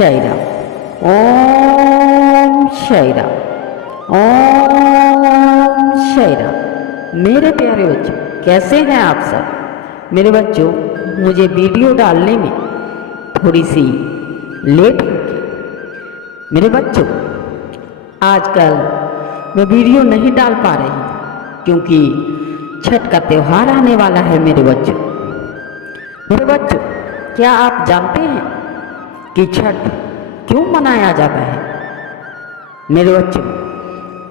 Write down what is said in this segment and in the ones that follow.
शायरा ओम शायरा ओम शायरा। मेरे प्यारे बच्चों, कैसे हैं आप सब? मेरे बच्चों, मुझे वीडियो डालने में थोड़ी सी लेट होगी। मेरे बच्चों, आजकल मैं वीडियो नहीं डाल पा रही क्योंकि छठ का त्यौहार आने वाला है। मेरे बच्चों, क्या आप जानते हैं कि छठ क्यों मनाया जाता है? मेरे बच्चों,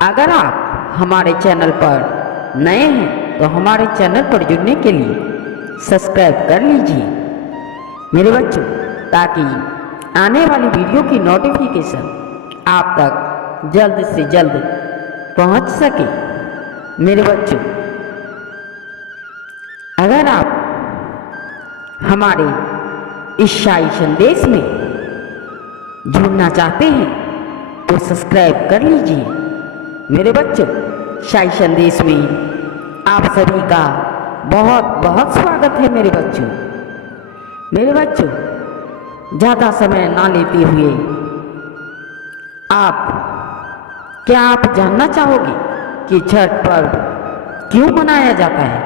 अगर आप हमारे चैनल पर नए हैं तो हमारे चैनल पर जुड़ने के लिए सब्सक्राइब कर लीजिए मेरे बच्चों, ताकि आने वाली वीडियो की नोटिफिकेशन आप तक जल्द से जल्द पहुंच सके। मेरे बच्चों, अगर आप हमारे ईसाई संदेश में जुड़ना चाहते हैं तो सब्सक्राइब कर लीजिए। मेरे बच्चों, ईसाई संदेश में आप सभी का बहुत बहुत स्वागत है। मेरे बच्चों, ज़्यादा समय ना लेते हुए क्या आप जानना चाहोगे कि छठ पर्व क्यों मनाया जाता है?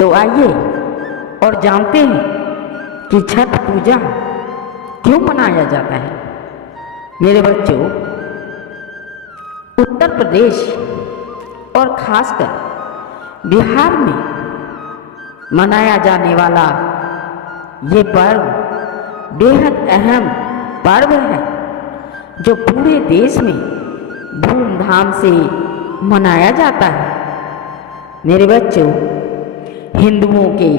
तो आइए और जानते हैं कि छठ पूजा क्यों मनाया जाता है। मेरे बच्चों, उत्तर प्रदेश और खासकर बिहार में मनाया जाने वाला ये पर्व बेहद अहम पर्व है, जो पूरे देश में धूमधाम से मनाया जाता है। मेरे बच्चों, हिंदुओं के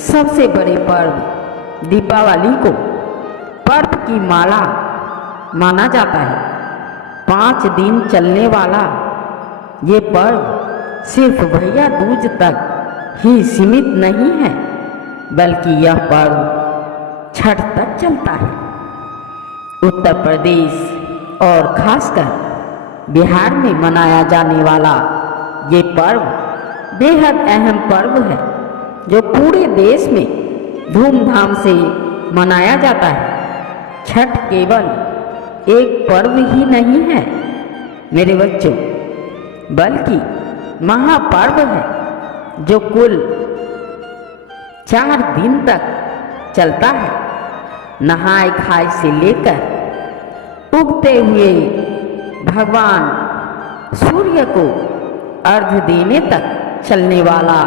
सबसे बड़े पर्व दीपावली को पर्व की माला माना जाता है। 5 दिन चलने वाला ये पर्व सिर्फ भैया दूज तक ही सीमित नहीं है, बल्कि यह पर्व छठ तक चलता है। उत्तर प्रदेश और खासकर बिहार में मनाया जाने वाला ये पर्व बेहद अहम पर्व है, जो पूरे देश में धूमधाम से मनाया जाता है। छठ केवल एक पर्व ही नहीं है मेरे बच्चों, बल्कि महापर्व है, जो कुल 4 दिन तक चलता है। नहाय खाए से लेकर उगते हुए भगवान सूर्य को अर्घ्य देने तक चलने वाला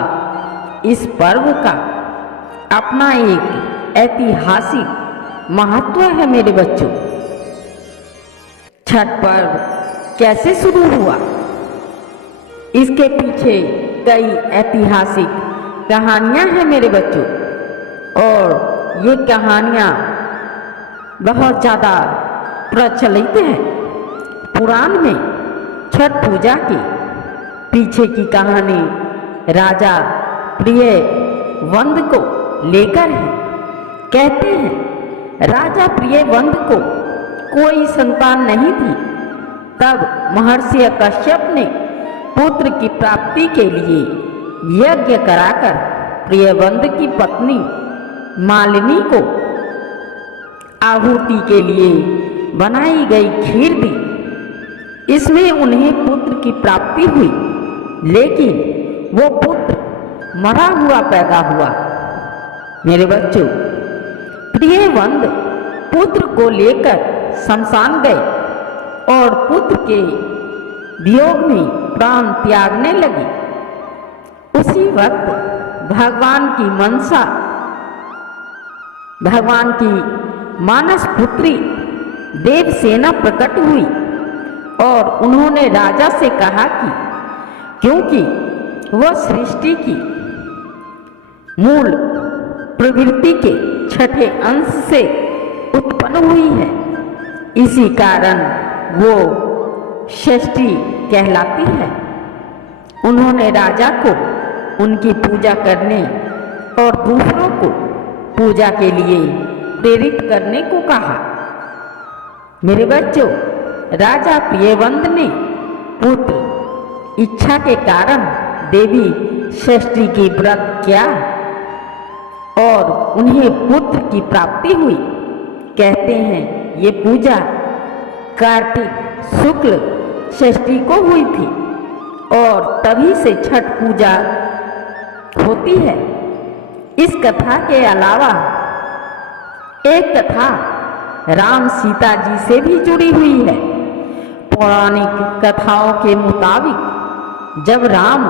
इस पर्व का अपना एक ऐतिहासिक महत्व है। मेरे बच्चों, छठ पर्व कैसे शुरू हुआ? इसके पीछे कई ऐतिहासिक कहानियां हैं मेरे बच्चों, और ये कहानियां बहुत ज़्यादा प्रचलित हैं। पुराण में छठ पूजा के पीछे की कहानी राजा प्रियवंद को लेकर है। कहते हैं, राजा प्रियवंद को कोई संतान नहीं थी। तब महर्षि कश्यप ने पुत्र की प्राप्ति के लिए यज्ञ कराकर प्रियवंद की पत्नी मालिनी को आहुति के लिए बनाई गई खीर दी। इसमें उन्हें पुत्र की प्राप्ति हुई, लेकिन वो पुत्र मरा हुआ पैदा हुआ। मेरे बच्चों, प्रियवंद पुत्र को लेकर शमशान गए और पुत्र के वियोग में प्राण त्यागने लगे। उसी वक्त भगवान की मानस पुत्री देवसेना प्रकट हुई और उन्होंने राजा से कहा कि क्योंकि वह सृष्टि की मूल प्रवृत्ति के छठे अंश से उत्पन्न हुई है, इसी कारण वो षष्ठी कहलाती है। उन्होंने राजा को उनकी पूजा करने और दूसरों को पूजा के लिए प्रेरित करने को कहा। मेरे बच्चों, राजा प्रियवंद ने पुत्र इच्छा के कारण देवी षष्ठी की व्रत किया और उन्हें पुत्र की प्राप्ति हुई। कहते हैं ये पूजा कार्तिक शुक्ल षष्ठी को हुई थी और तभी से छठ पूजा होती है। इस कथा के अलावा एक कथा राम सीता जी से भी जुड़ी हुई है। पौराणिक कथाओं के मुताबिक जब राम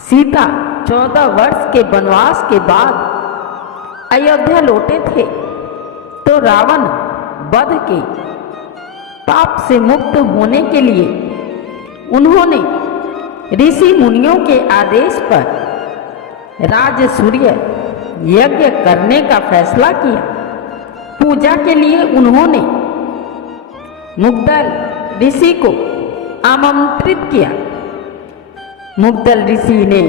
सीता 14 वर्ष के वनवास के बाद अयोध्या लौटे थे तो रावण वध के पाप से मुक्त होने के लिए उन्होंने ऋषि मुनियों के आदेश पर राजसूय यज्ञ करने का फैसला किया। पूजा के लिए उन्होंने मुग्दल ऋषि को आमंत्रित किया। मुग्दल ऋषि ने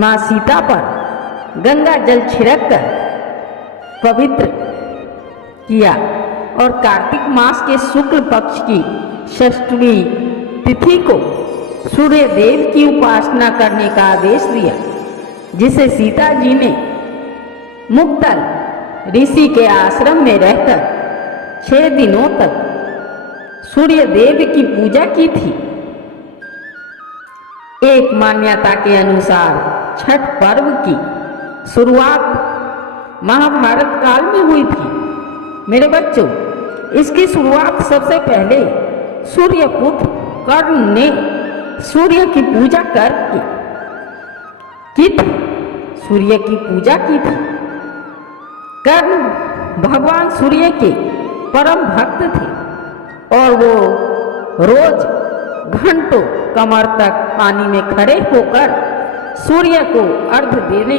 मां सीता पर गंगा जल छिड़ककर पवित्र किया और कार्तिक मास के शुक्ल पक्ष की षष्ठी तिथि को सूर्य देव की उपासना करने का आदेश दिया, जिसे सीता जी ने मुग्दल ऋषि के आश्रम में रहकर 6 दिनों तक सूर्य देव की पूजा की थी। एक मान्यता के अनुसार छठ पर्व की शुरुआत महाभारत काल में हुई थी। मेरे बच्चों, इसकी शुरुआत सबसे पहले सूर्यपुत्र कर्ण ने सूर्य की पूजा करके की थी। सूर्य की पूजा की थी। कर्ण भगवान सूर्य के परम भक्त थे और वो रोज घंटों कमर तक पानी में खड़े होकर सूर्य को अर्घ देने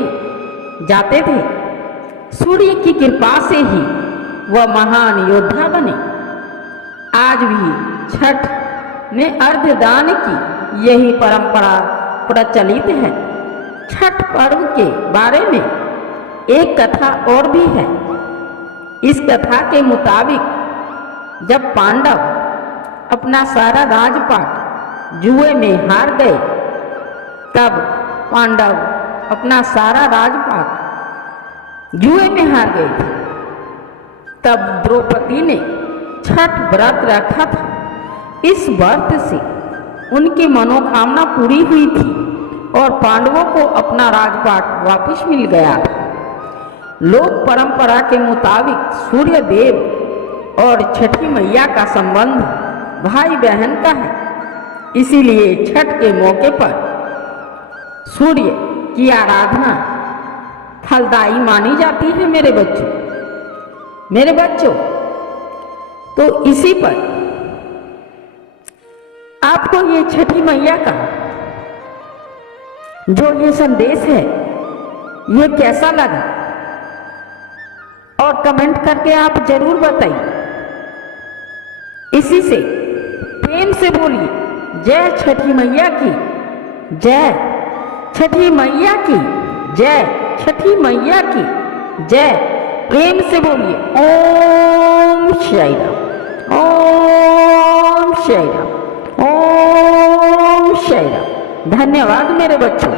जाते थे। सूर्य की कृपा से ही वह महान योद्धा बने। आज भी छठ में अर्घ दान की यही परंपरा प्रचलित है। छठ पर्व के बारे में एक कथा और भी है। इस कथा के मुताबिक जब पांडव अपना सारा राजपाट जुए में हार गए, तब पांडव अपना सारा राजपाट जुए में हार गए थे। तब द्रौपदी ने छठ व्रत रखा था। इस व्रत से उनकी मनोकामना पूरी हुई थी और पांडवों को अपना राजपाट वापस मिल गया था। लोक परंपरा के मुताबिक सूर्य देव और छठी मैया का संबंध भाई बहन का है। इसीलिए छठ के मौके पर सूर्य की आराधना फलदायी मानी जाती है। मेरे बच्चों, तो इसी पर आपको ये छठी मैया का जो ये संदेश है ये कैसा लगा और कमेंट करके आप जरूर बताइए। इसी से प्रेम से बोलिए जय छठी मैया की जय, छठी मैया की जय, छठी मैया की जय। प्रेम से बोलिए ओम साई राम, ओम साई राम, ओम साई राम। धन्यवाद मेरे बच्चों।